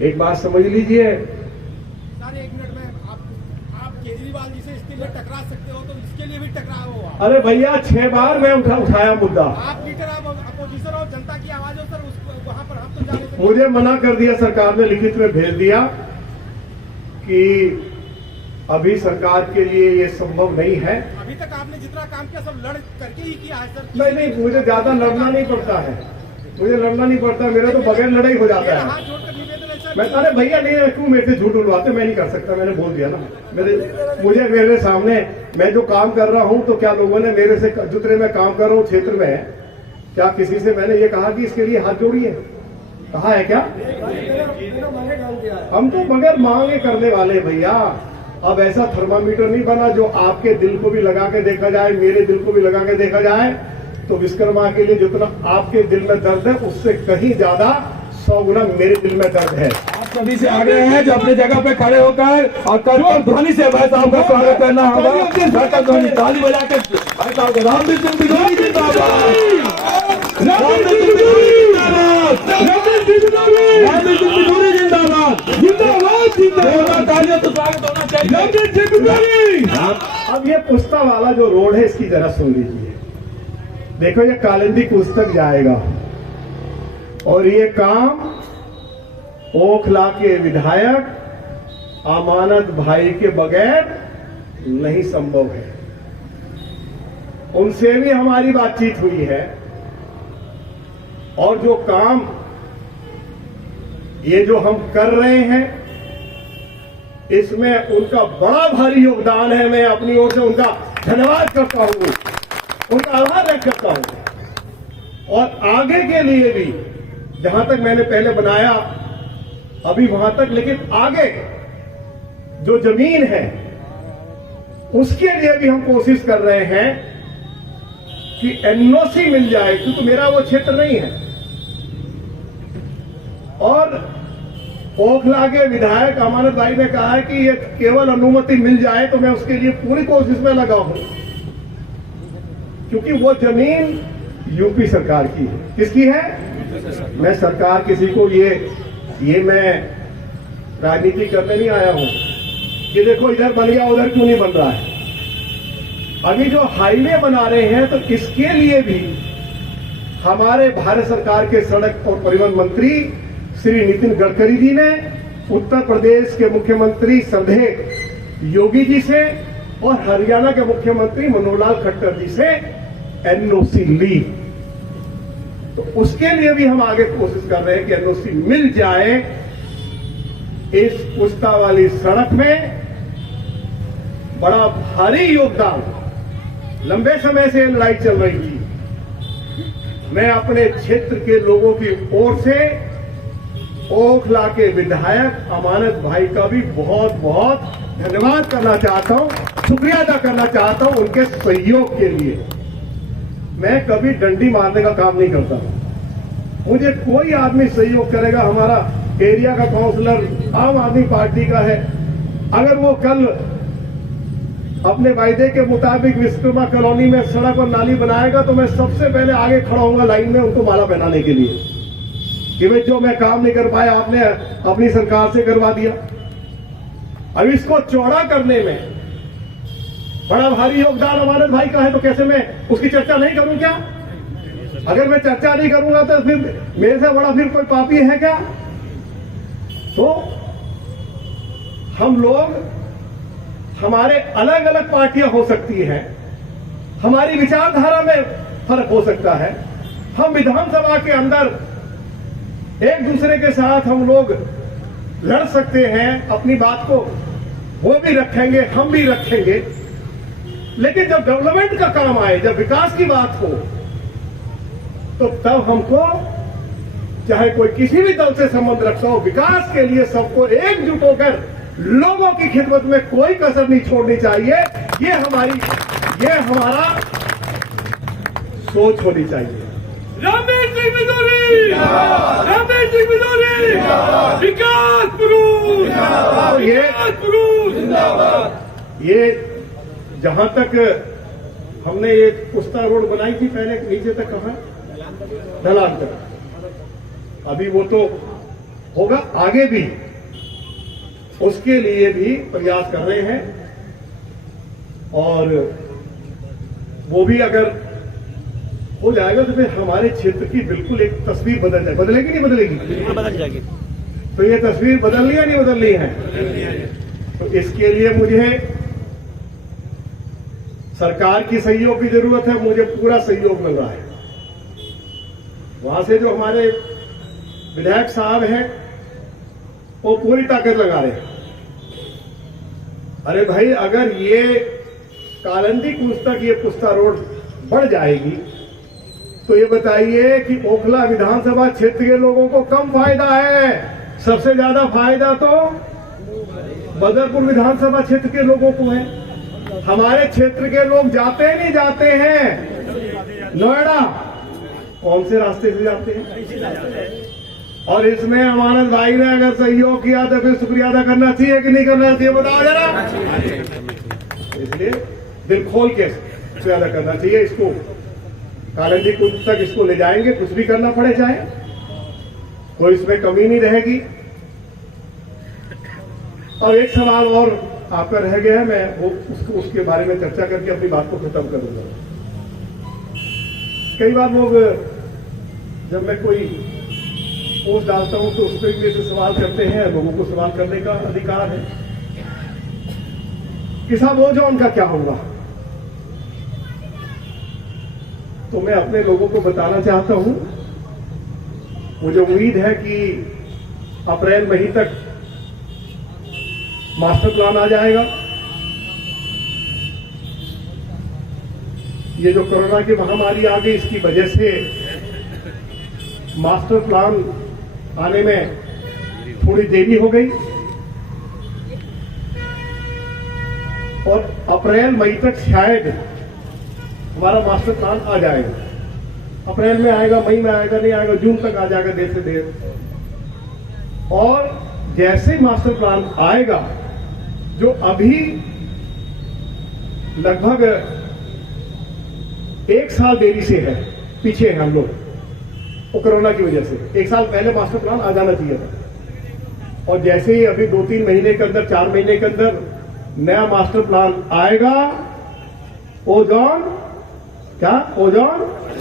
एक बात समझ लीजिए, सर 1 मिनट में आप केजरीवाल जी से इसके लिए टकरा सकते हो, तो इसके लिए भी टकराओ आप। अरे भैया 6 बार मैं उठाया मुद्दा, आप लीडर, आप अपोजिशन और जनता की आवाज हो सर, वहाँ पर हम तो जाने से मुझे मना कर दिया, सरकार ने लिखित में भेज दिया कि अभी सरकार के लिए ये संभव नहीं है। अभी तक आपने जितना काम किया सब लड़ करके ही किया है सर। नहीं, मुझे ज्यादा लड़ना नहीं पड़ता है, मुझे लड़ना नहीं पड़ता, मेरा तो बगैर लड़ाई हो जाता मेरा है। हाथ जोड़कर निवेदन है सर। मैं अरे भैया नहीं, क्यों मेरे से झूठ उड़वाते, मैं नहीं कर सकता, मैंने बोल दिया ना। मेरे सामने मैं जो काम कर रहा हूं, तो क्या लोगों ने मेरे से, जितने मैं काम कर रहा हूं क्षेत्र में, क्या किसी से मैंने ये कहा कि इसके लिए हाथ जोड़िए? कहा है क्या? हम तो बगैर मांगे करने वाले भैया। अब ऐसा थर्मामीटर नहीं बना जो आपके दिल को भी लगा के देखा जाए, मेरे दिल को भी लगा के देखा जाए। तो विश्वकर्मा के लिए जितना आपके दिल में दर्द है, उससे कहीं ज्यादा 100 गुना मेरे दिल में दर्द है। आप सभी से आगे हैं जो अपनी जगह पे खड़े होकर और करताल ध्वनि से भाई साहब का स्वागत करना होगा। करताल ध्वनि ताली बजा के भाई साहब को रामवीर सिंह बिलोरी जिंदाबाद, रामवीर सिंह बिलोरी जिंदाबाद, रामवीर सिंह बिलोरी जिंदाबाद, जिंदाबाद जिंदाबाद। तालियों से स्वागत होना चाहिए रामवीर सिंह बिलोरी। अब ये पुस्ता वाला जो रोड है, इसकी जरा सुन लीजिए। देखो, ये कालिंदी कुछ तक जाएगा और ये काम ओखला के विधायक अमानत भाई के बगैर नहीं संभव है। उनसे भी हमारी बातचीत हुई है और जो काम ये जो हम कर रहे हैं, इसमें उनका बड़ा भारी योगदान है। मैं अपनी ओर से उनका धन्यवाद करता हूं, उनका आभार व्यक्त करता हूं। और आगे के लिए भी, जहां तक मैंने पहले बनाया अभी वहां तक, लेकिन आगे जो जमीन है उसके लिए भी हम कोशिश कर रहे हैं कि एनओसी मिल जाए, क्योंकि मेरा वो क्षेत्र नहीं है। और ओखला के विधायक अमानत भाई ने कहा है कि ये केवल अनुमति मिल जाए, तो मैं उसके लिए पूरी कोशिश में लगा हूं, क्योंकि वो जमीन यूपी सरकार की है। किसकी है? मैं सरकार किसी को ये मैं राजनीति करने नहीं आया हूं कि देखो इधर बन गया उधर क्यों नहीं बन रहा है। अभी जो हाईवे बना रहे हैं, तो इसके लिए भी हमारे भारत सरकार के सड़क और परिवहन मंत्री श्री नितिन गडकरी जी ने उत्तर प्रदेश के मुख्यमंत्री श्रद्धेय योगी जी से और हरियाणा के मुख्यमंत्री मनोहर लाल खट्टर जी से एनओसी ली। तो उसके लिए भी हम आगे कोशिश कर रहे हैं कि एनओसी मिल जाए। इस पुस्ता वाली सड़क में बड़ा भारी योगदान, लंबे समय से लड़ाई चल रही थी। मैं अपने क्षेत्र के लोगों की ओर से ओखला के विधायक अमानत भाई का भी बहुत बहुत धन्यवाद करना चाहता हूं, शुक्रिया अदा करना चाहता हूं उनके सहयोग के लिए। मैं कभी डंडी मारने का काम नहीं करता। मुझे कोई आदमी सहयोग करेगा, हमारा एरिया का काउंसलर आम आदमी पार्टी का है, अगर वो कल अपने वायदे के मुताबिक विश्वकर्मा कॉलोनी में सड़क और नाली बनाएगा, तो मैं सबसे पहले आगे खड़ा होऊंगा लाइन में उनको माला पहनाने के लिए कि भाई जो मैं काम नहीं कर पाया आपने अपनी सरकार से करवा दिया। अब इसको चौड़ा करने में बड़ा भारी योगदान अमानत भाई का है, तो कैसे मैं उसकी चर्चा नहीं करूं क्या? अगर मैं चर्चा नहीं करूंगा तो फिर मेरे से बड़ा फिर कोई पापी है क्या? तो हम लोग, हमारे अलग अलग पार्टियां हो सकती हैं, हमारी विचारधारा में फर्क हो सकता है, हम विधानसभा के अंदर एक दूसरे के साथ हम लोग लड़ सकते हैं, अपनी बात को वो भी रखेंगे, हम भी रखेंगे, लेकिन जब डेवलपमेंट का काम आए, जब विकास की बात हो, तो तब हमको चाहे कोई किसी भी दल से संबंध रखता हो, विकास के लिए सबको एकजुट होकर लोगों की खिदमत में कोई कसर नहीं छोड़नी चाहिए। ये हमारा सोच होनी चाहिए। रामवीर सिंह बिलोरी, रामवीर सिंह बिलोरी, विकास पुरुष, विकास पुरुष जिंदाबाद। ये जहां तक हमने ये पुस्ता रोड बनाई थी पहले, नीचे तक कहा ढलान तक, अभी वो तो होगा आगे भी, उसके लिए भी प्रयास कर रहे हैं। और वो भी अगर हो जाएगा तो फिर हमारे क्षेत्र की बिल्कुल एक तस्वीर बदल जाए। बदलेगी नहीं बदलेगी? बिल्कुल बदल जाएगी। तो ये तस्वीर बदलनी है नहीं बदलनी है? तो इसके लिए मुझे सरकार की सहयोग की जरूरत है। मुझे पूरा सहयोग मिल रहा है। वहां से जो हमारे विधायक साहब हैं वो पूरी ताकत लगा रहे हैं। अरे भाई, अगर ये कालंदी कुंज तक ये पुस्ता रोड बढ़ जाएगी तो ये बताइए कि ओखला विधानसभा क्षेत्र के लोगों को कम फायदा है? सबसे ज्यादा फायदा तो बदरपुर विधानसभा क्षेत्र के लोगों को है। हमारे क्षेत्र के लोग जाते नहीं जाते हैं नोएडा, कौन से रास्ते से जाते हैं? और इसमें अमानत भाई ने अगर सहयोग किया तो फिर शुक्रिया अदा करना चाहिए कि नहीं करना चाहिए? बताओ जरा। इसलिए दिल खोल के शुक्रिया अदा करना चाहिए। इसको कालंदी कुंज तक इसको ले जाएंगे, कुछ भी करना पड़े चाहे, कोई इसमें कमी नहीं रहेगी। और एक सवाल और आपका रह गया है, मैं वो उसके बारे में चर्चा करके अपनी बात को खत्म करूंगा। कई बार लोग, जब मैं कोई पोस्ट डालता हूं तो उस पर मेरे से सवाल करते हैं। लोगों को सवाल करने का अधिकार है कि साहब वो जो उनका क्या होगा। तो मैं अपने लोगों को बताना चाहता हूं, मुझे उम्मीद है कि अप्रैल मई तक मास्टर प्लान आ जाएगा। ये जो कोरोना की महामारी आ गई, इसकी वजह से मास्टर प्लान आने में थोड़ी देरी हो गई और अप्रैल मई तक शायद हमारा मास्टर प्लान आ जाएगा। अप्रैल में आएगा, मई में आएगा, नहीं आएगा, जून तक आ जाएगा देर से देर। और जैसे ही मास्टर प्लान आएगा, जो अभी लगभग 1 साल देरी से है, पीछे हैं हम लोग वो कोरोना की वजह से। 1 साल पहले मास्टर प्लान आ जाना चाहिए था। और जैसे ही अभी 2-3 महीने के अंदर, 4 महीने के अंदर नया मास्टर प्लान आएगा, ओजोन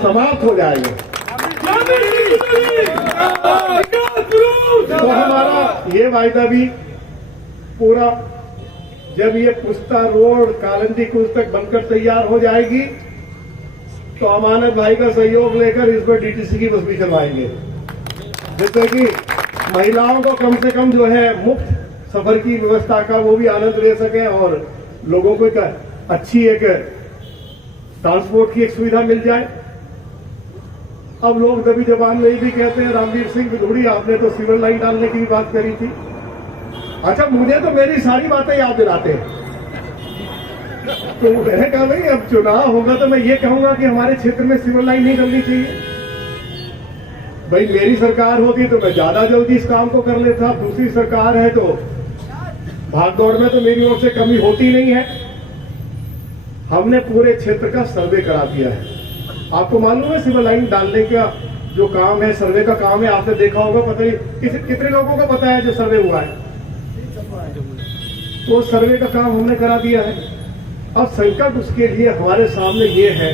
समाप्त हो जाएगा। तो हमारा ये वायदा भी पूरा, जब ये पुस्ता रोड कालंदी कुंज तक बनकर तैयार हो जाएगी तो अमानत भाई का सहयोग लेकर इस पर डीटीसी की बस भी चलवाएंगे, जिससे कि महिलाओं को कम से कम जो है मुफ्त सफर की व्यवस्था का वो भी आनंद ले सकें और लोगों को एक अच्छी एक ट्रांसपोर्ट की एक सुविधा मिल जाए। अब लोग दबी जबान में भी कहते हैं, रामवीर सिंह विधोड़ी आपने तो सिविल लाइन डालने की भी बात करी थी। अच्छा, मुझे तो मेरी सारी बातें याद दिलाते हैं। तो मैंने कहा भाई अब चुनाव होगा तो मैं ये कहूंगा कि हमारे क्षेत्र में सिविल लाइन नहीं डलनी चाहिए। भाई मेरी सरकार होती तो मैं ज्यादा जल्दी इस काम को कर लेता। दूसरी सरकार है तो भागदौड़ में तो मेरी ओर से कमी होती नहीं है। हमने पूरे क्षेत्र का सर्वे करा दिया है। आपको मालूम है सिविल लाइन डालने का जो काम है, सर्वे का काम है, आपने देखा होगा, पता नहीं कितने लोगों को पता है जो सर्वे हुआ है। तो सर्वे का काम हमने करा दिया है। अब संकट उसके लिए हमारे सामने ये है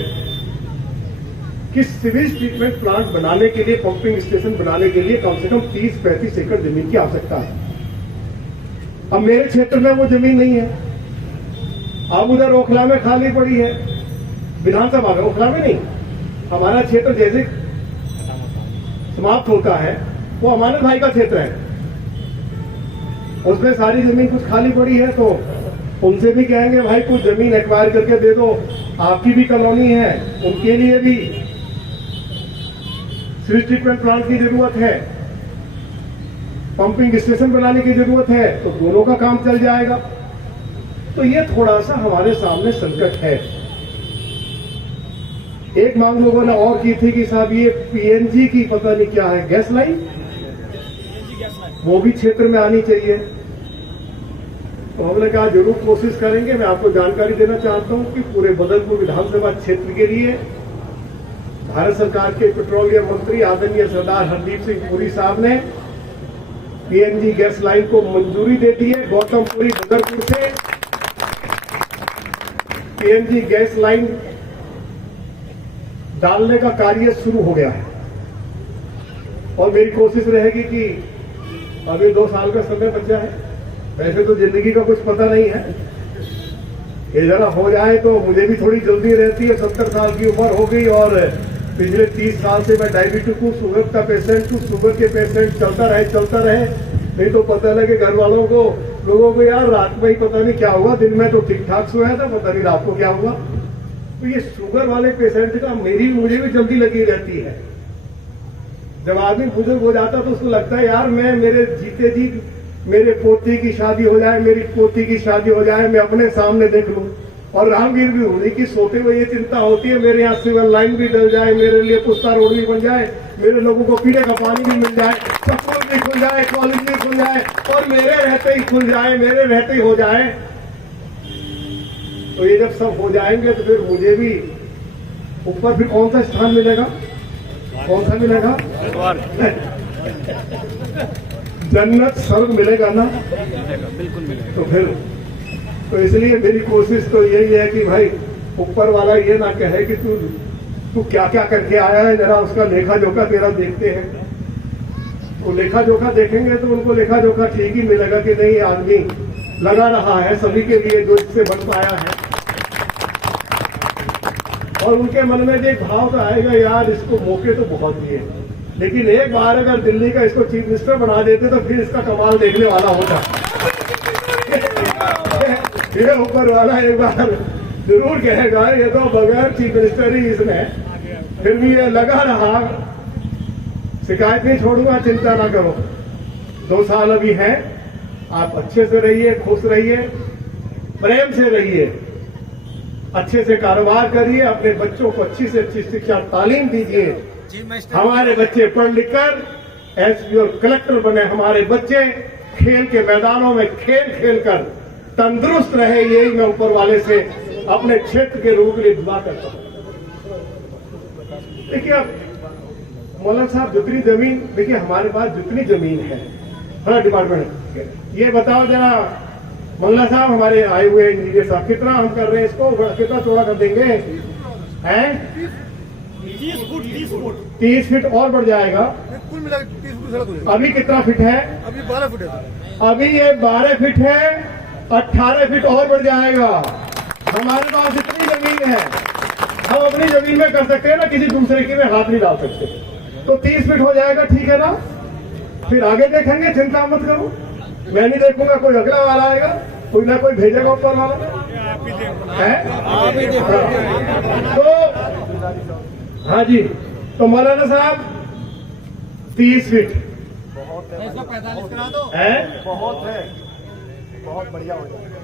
कि सिविल ट्रीटमेंट प्लांट बनाने के लिए, पंपिंग स्टेशन बनाने के लिए कम से कम 30-35 एकड़ जमीन की आवश्यकता है। अब मेरे क्षेत्र में वो जमीन नहीं है। अब उधर ओखला में खाली पड़ी है, विधानसभा में, ओखला में नहीं। हमारा क्षेत्र जैसे समाप्त होता है वो अमानत भाई का क्षेत्र है, उसमें सारी जमीन कुछ खाली पड़ी है। तो उनसे भी कहेंगे भाई कुछ जमीन एक्वायर करके दे दो, आपकी भी कॉलोनी है, उनके लिए भी सीवेज ट्रीटमेंट प्लांट की जरूरत है, पंपिंग स्टेशन बनाने की जरूरत है, तो दोनों का काम चल जाएगा। तो ये थोड़ा सा हमारे सामने संकट है। एक मांग लोगों ने और की थी कि साहब ये पीएनजी की पता नहीं क्या है गैस लाइन, वो भी क्षेत्र में आनी चाहिए। तो हमने कहा जरूर कोशिश करेंगे। मैं आपको जानकारी देना चाहता हूं कि पूरे बदरपुर विधानसभा क्षेत्र के लिए भारत सरकार के पेट्रोलियम मंत्री आदरणीय सरदार हरदीप सिंह पुरी साहब ने पीएनजी गैस लाइन को मंजूरी दे दी है। गौतमपुरी डगरपुर से पीएनजी गैस लाइन डालने का कार्य शुरू हो गया है और मेरी कोशिश रहेगी कि अभी 2 साल का समय बचा है। वैसे तो जिंदगी का कुछ पता नहीं है, ये जरा हो जाए तो मुझे भी थोड़ी जल्दी रहती है। 70 साल की उम्र हो गई और पिछले 30 साल से मैं डायबिटिक हूँ, शुगर का पेशेंट हूँ। शुगर के पेशेंट चलता रहे नहीं तो पता लगे घर वालों को, लोगों को, यार रात में ही पता नहीं क्या हुआ, दिन में तो ठीक ठाक सोया था, पता नहीं रात को क्या हुआ। तो ये शुगर वाले पेशेंट का मुझे भी जल्दी लगी रहती है। जब आदमी बुजुर्ग हो जाता तो उसको लगता है यार मैं मेरे जीते जी मेरे पोती की शादी हो जाए, मेरी पोती की शादी हो जाए, मैं अपने सामने देख लूं। और रामगीर भी होने की सोते हुए ये चिंता होती है मेरे यहाँ सिविल लाइन भी डल जाए, मेरे लिए पुस्ता रोड भी बन जाए, मेरे लोगों को पीने का पानी भी मिल जाए, स्कूल भी खुल जाए, कॉलेज भी खुल जाए और मेरे रहते ही खुल जाए, मेरे रहते ही हो जाए। तो ये जब सब हो जाएंगे तो फिर मुझे भी ऊपर भी कौन सा स्थान मिलेगा? कौन सा मिलेगा? जन्नत स्वर्ग मिलेगा ना? बिल्कुल मिलेगा। तो फिर तो इसलिए मेरी कोशिश तो यही है कि भाई ऊपर वाला ये ना कहे कि तू क्या क्या करके आया है, जरा उसका लेखा जोखा तेरा देखते हैं। तो लेखा जोखा देखेंगे तो उनको लेखा जोखा ठीक ही मिलेगा कि नहीं आदमी लगा रहा है सभी के लिए जो इससे बन पाया है। और उनके मन में भी एक भाव तो आएगा यार इसको मौके तो बहुत दिए, लेकिन एक बार अगर दिल्ली का इसको चीफ मिनिस्टर बना देते तो फिर इसका कमाल देखने वाला होता। फिर ऊपर वाला एक बार जरूर कहेगा ये तो बगैर चीफ मिनिस्टर ही इसने, फिर भी ये लगा रहा। शिकायत नहीं छोड़ूंगा, चिंता ना करो। 2 साल अभी हैं, आप अच्छे से रहिए, खुश रहिए, प्रेम से रहिए, अच्छे से कारोबार करिए, अपने बच्चों को अच्छी से अच्छी शिक्षा तालीम दीजिए। हमारे बच्चे पढ़ लिख कर एसपी और कलेक्टर बने, हमारे बच्चे खेल के मैदानों में खेल कर तंदुरुस्त रहे, यही मैं ऊपर वाले से अपने क्षेत्र के लोगों के लिए दुआ करता हूं। देखिए अब मौलाना साहब जितनी जमीन, देखिए हमारे पास जितनी जमीन है, हमारा डिपार्टमेंट, ये बताओ जरा मौलाना साहब हमारे आए हुए इंजीनियर साहब कितना हम कर रहे हैं इसको, कितना चौड़ा कर देंगे? हैं 30 फीट और बढ़ जाएगा। कुल मिला 30 फुट सड़क हो जाएगी। अभी कितना फीट है? अभी 12 फुट है। अभी ये 12 फीट है, 18 फीट और बढ़ जाएगा। हमारे पास इतनी जमीन है, हम अपनी जमीन में कर सकते हैं ना, किसी दूसरे की में हाथ नहीं डाल सकते। तो 30 फीट हो जाएगा, ठीक है ना? फिर आगे देखेंगे, चिंता मत करो, मैं नहीं देखूंगा, कोई अगला वाला आएगा, कोई ना कोई भेजेगा ऊपर वाला है। तो हाँ जी, तो मौलाना साहब 30 फीट 145 करा दो है, बहुत है, बहुत बढ़िया हो जाएगा।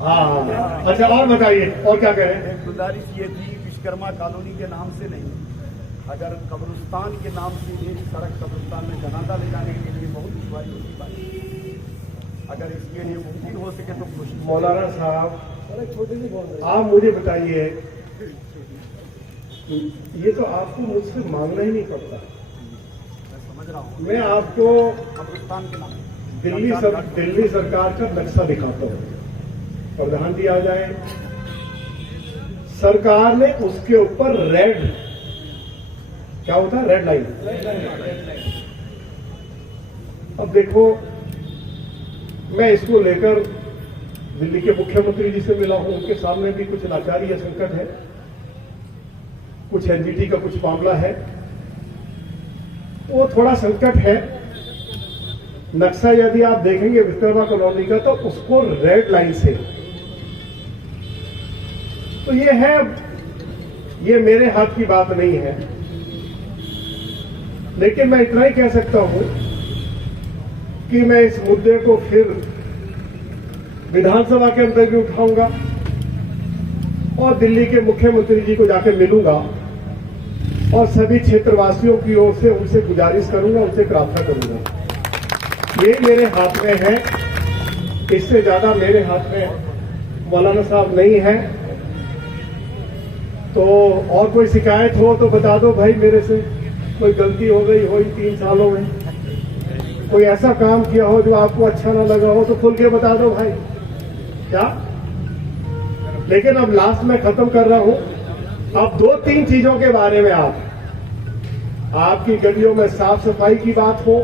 हाँ अच्छा, और बताइए और क्या करें? एक गुजारिश ये थी, विश्वकर्मा कॉलोनी के नाम से नहीं, अगर कब्रिस्तान के नाम से ये सड़क कब्रिस्तान में जनाजा ले जाने के लिए बहुत दुश्वारी होती बात है। अगर इसके लिए मुमकिन हो सके तो कोशिश। मौलाना साहब आप मुझे बताइए, ये तो आपको मुझसे मांगना ही नहीं पड़ता, मैं समझ रहा हूँ, मैं आपको कब्रिस्तान के नाम दिल्ली सरकार का नक्शा दिखाता हूँ। प्रधान जी आ जाए, सरकार ने उसके ऊपर रेड, क्या होता है, रेड लाइन। अब देखो, मैं इसको लेकर दिल्ली के मुख्यमंत्री जी से मिला हूं, उनके सामने भी कुछ लाचारी या संकट है, कुछ एनजीटी का कुछ मामला है, वो थोड़ा संकट है। नक्शा यदि आप देखेंगे विश्वकर्मा कॉलोनी का, तो उसको रेड लाइन से, तो ये है, ये मेरे हाथ की बात नहीं है, लेकिन मैं इतना ही कह सकता हूं कि मैं इस मुद्दे को फिर विधानसभा के अंदर भी उठाऊंगा और दिल्ली के मुख्यमंत्री जी को जाकर मिलूंगा और सभी क्षेत्रवासियों की ओर से उनसे गुजारिश करूंगा, उनसे प्रार्थना करूंगा। ये मेरे हाथ में है, इससे ज्यादा मेरे हाथ में मौलाना साहब नहीं है। तो और कोई शिकायत हो तो बता दो भाई, मेरे से कोई गलती हो गई हो इन 3 सालों में, कोई ऐसा काम किया हो जो आपको अच्छा ना लगा हो तो खुल के बता दो भाई, क्या? लेकिन अब लास्ट में खत्म कर रहा हूं। अब 2-3 चीजों के बारे में आपकी गलियों में साफ सफाई की बात हो,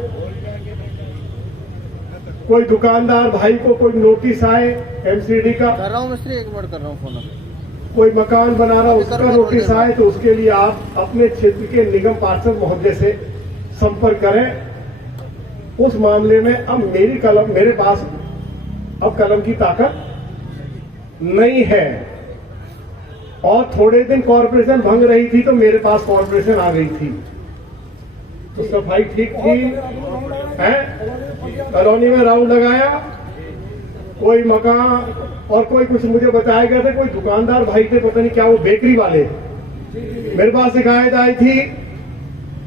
कोई दुकानदार भाई को कोई नोटिस आए एमसीडी का, कर रहा हूँ मिस्त्री, 1 मिनट कर रहा हूँ फोन। कोई मकान बना रहा उसका नोटिस आए तो उसके लिए आप अपने क्षेत्र के निगम पार्षद महोदय से संपर्क करें। उस मामले में अब मेरे पास अब कलम की ताकत नहीं है। और थोड़े दिन कॉर्पोरेशन भंग रही थी तो मेरे पास कॉर्पोरेशन आ गई थी, तो सफाई ठीक थी है। कॉलोनी में राउंड लगाया, कोई मकान और कोई कुछ मुझे बताया गया था, कोई दुकानदार भाई थे, पता नहीं क्या वो बेकरी वाले, मेरे पास शिकायत आई थी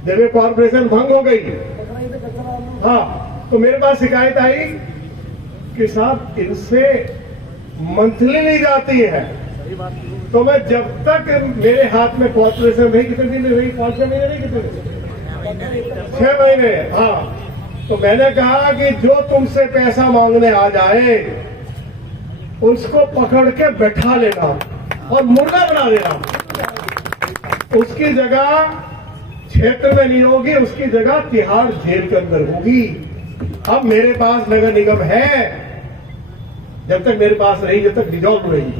जब ये कॉर्पोरेशन भंग हो गई। हाँ, तो मेरे पास शिकायत आई कि साहब इनसे मंथली नहीं जाती है। तो मैं जब तक मेरे हाथ में कॉर्पोरेशन रही, कितने दिन रही? 5 महीने नहीं, कितने? 6 महीने। हाँ, तो मैंने कहा कि जो तुमसे पैसा मांगने आ जाए उसको पकड़ के बैठा लेना और मुर्गा बना देना। उसकी जगह क्षेत्र में नहीं होगी, उसकी जगह तिहाड़ जेल के अंदर होगी। अब मेरे पास नगर निगम है, जब तक मेरे पास रही, जब तक डिजॉल्व रही।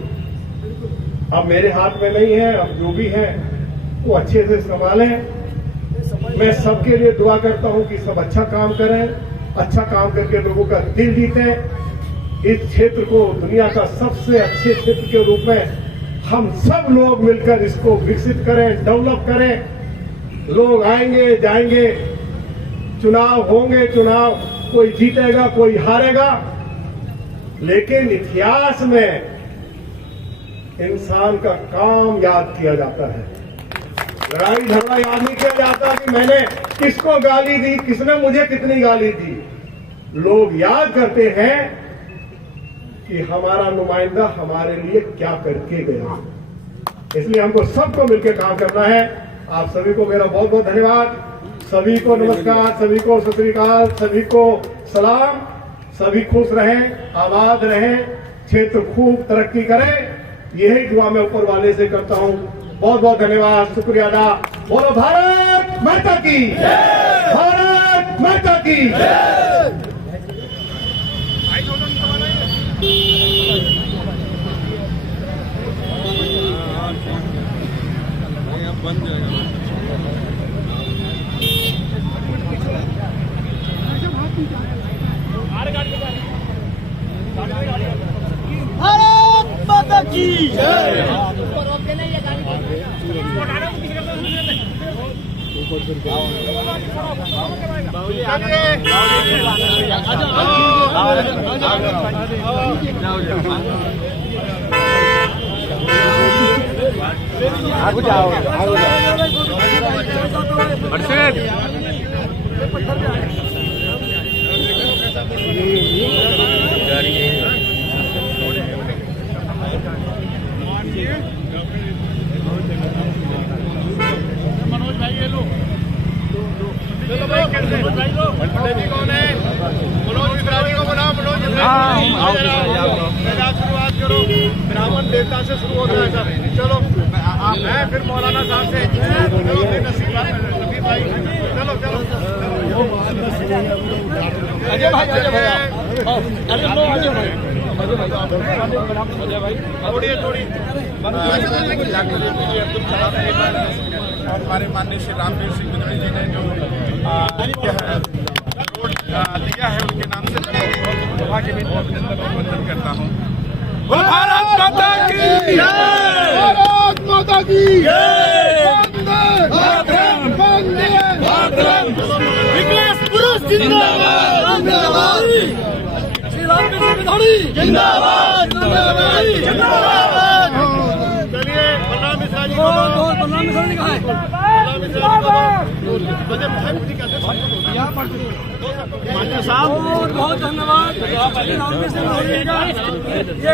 अब मेरे हाथ में नहीं है, अब जो भी है वो अच्छे से संभालें। मैं सबके लिए दुआ करता हूं कि सब अच्छा काम करें, अच्छा काम करके लोगों का दिल जीतें। इस क्षेत्र को दुनिया का सबसे अच्छे क्षेत्र के रूप में हम सब लोग मिलकर इसको विकसित करें, डेवलप करें। लोग आएंगे जाएंगे, चुनाव होंगे, चुनाव कोई जीतेगा कोई हारेगा, लेकिन इतिहास में इंसान का काम याद किया जाता है। लड़ाई झगड़ा याद नहीं किया जाता कि मैंने किसको गाली दी, किसने मुझे कितनी गाली दी। लोग याद करते हैं कि हमारा नुमाइंदा हमारे लिए क्या करके गया। इसलिए हमको सबको मिलकर काम करना है। आप सभी को मेरा बहुत बहुत धन्यवाद, सभी को नमस्कार, सभी को सत श्री अकाल, सभी को सलाम। सभी खुश रहें, आबाद रहें, क्षेत्र खूब तरक्की करें, यही दुआ मैं ऊपर वाले से करता हूं। बहुत बहुत धन्यवाद, शुक्रिया अदा। बोलो भारत माता की, भारत माता की। बंद भारत माता की जय। आगू जाओ, आगू जाओ। मनोज भाई ये लो, कौन है? मनोज मिश्राजी को बुलाओ। मनोज शुरुआत करो, ब्राह्मण देवता से शुरू होता है सब। चलो मैं फिर मौलाना साहब से, चलो फिर नसीब भाई, चलो चलो। अजय भाई, अजय भाई, अरे लो अजय भाई, अजय भाई थोड़ी थोड़ी और हमारे माननीय श्री रामवीर सिंह गुदड़ी जी ने जो रोड दिया है उनके नाम से सभा के लिए अभिनंदन करता हूँ। भारत माता की जय, भारत माता की जय, विकास पुरुष जिंदाबाद, जिंदाबाद, श्री रामवीर सिंह गुदड़ी जिंदाबाद, जिंदाबाद। चलिए बलराम मिश्रा जी को, बलराम मिश्रा जी कहाँ है? साहब बहुत धन्यवाद। ये